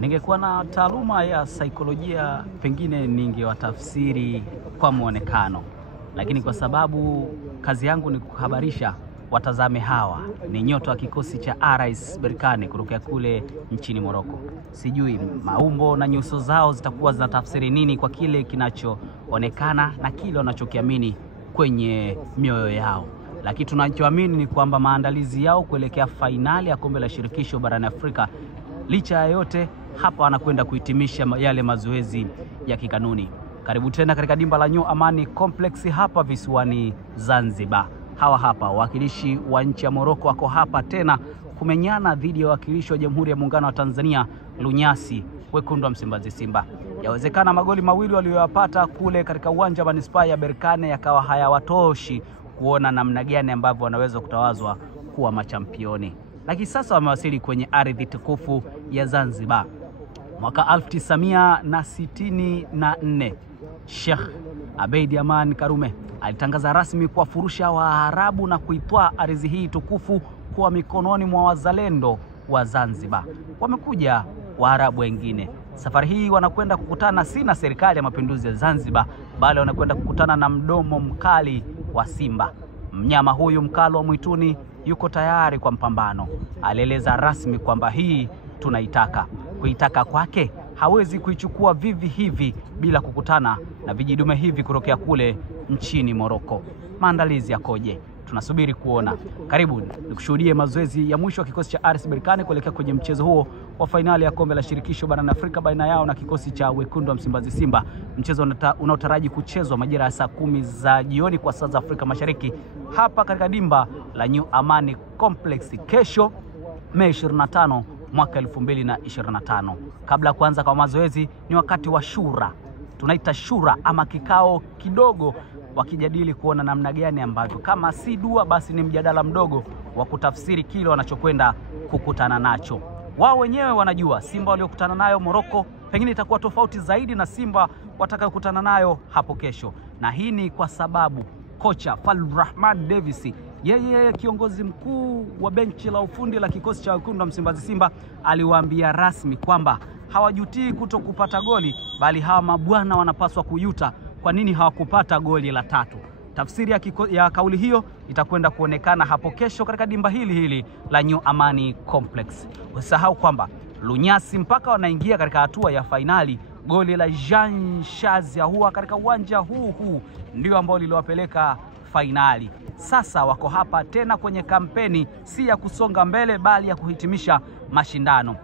Ningekuwa na taaluma ya saikolojia, pengine ningewatafsiri kwa muonekano, lakini kwa sababu kazi yangu ni kuhabarisha, watazame hawa ni nyota wa kikosi cha RS Berkane kutoka kule nchini Morocco. Sijui maumbo na nyuso zao zitakuwa zinatafsiri nini kwa kile kinachoonekana na kile wanachokiamini kwenye mioyo yao, lakini tunachoamini ni kwamba maandalizi yao kuelekea fainali ya kombe la shirikisho barani Afrika, licha ya yote, hapa wanakwenda kuhitimisha yale mazoezi ya kikanuni. Karibu tena katika dimba la New Amani Complex hapa visiwani Zanzibar. Hawa hapa wakilishi wa nchi ya Morocco wako hapa tena kumenyana dhidi ya wakilishi wa Jamhuri ya Muungano wa Tanzania, Lunyasi Wekundu wa Msimbazi Simba. Yawezekana magoli mawili waliyopata kule katika uwanja wa Manispaa ya Berkane yakawa hayawatoshi kuona namna gani ambavyo wanaweza kutawazwa kuwa machampioni. Lakini sasa wamewasili kwenye ardhi tukufu ya Zanzibar. Mwaka 1964 Sheikh Abeid Aman Karume alitangaza rasmi kuwafurusha Waarabu na kuitwaa ardhi hii tukufu kwa mikononi mwa wazalendo wa Zanzibar. Wamekuja Waarabu wengine. Safari hii wanakwenda kukutana si na serikali ya mapinduzi ya Zanzibar, bali wanakwenda kukutana na mdomo mkali wa simba. Mnyama huyu mkali wa mwituni yuko tayari kwa mpambano. Alieleza rasmi kwamba hii tunaitaka. Kuitaka kwake hawezi kuichukua vivi hivi bila kukutana na vijidume hivi kutokea kule nchini Morocco. Maandalizi yakoje? Tunasubiri kuona. Karibu nikushuhudie mazoezi ya mwisho wa kikosi cha RS Berkane kuelekea kwenye mchezo huo wa fainali ya kombe la shirikisho barani Afrika baina yao na kikosi cha Wekundu wa Msimbazi Simba. Mchezo unaotaraji kuchezwa majira ya saa 10 za jioni kwa saa za Afrika Mashariki hapa katika dimba la New Amani Complex kesho Mei 25 mwaka 2025. Kabla ya kuanza kwa mazoezi ni wakati wa shura. Tunaita shura ama kikao kidogo, wakijadili kuona namna gani ambavyo kama si dua basi ni mjadala mdogo wa kutafsiri kile wanachokwenda kukutana nacho. Wao wenyewe wanajua Simba waliokutana nayo Morocco pengine itakuwa tofauti zaidi na Simba watakayokutana nayo hapo kesho. Na hii ni kwa sababu kocha Falrahman Davis, yeye kiongozi mkuu wa benchi la ufundi la kikosi cha Wekundu wa Msimbazi Simba, aliwaambia rasmi kwamba hawajutii kutokupata goli, bali hawa mabwana wanapaswa kuyuta kwa nini hawakupata goli la 3. Tafsiri ya kauli hiyo itakwenda kuonekana hapo kesho katika dimba hili la New Amani Complex. Usisahau kwamba Lunyasi mpaka wanaingia katika hatua ya fainali, goli la Jean Shazia huwa katika uwanja huu ndio ambao liliwapeleka fainali. Sasa wako hapa tena kwenye kampeni si ya kusonga mbele bali ya kuhitimisha mashindano.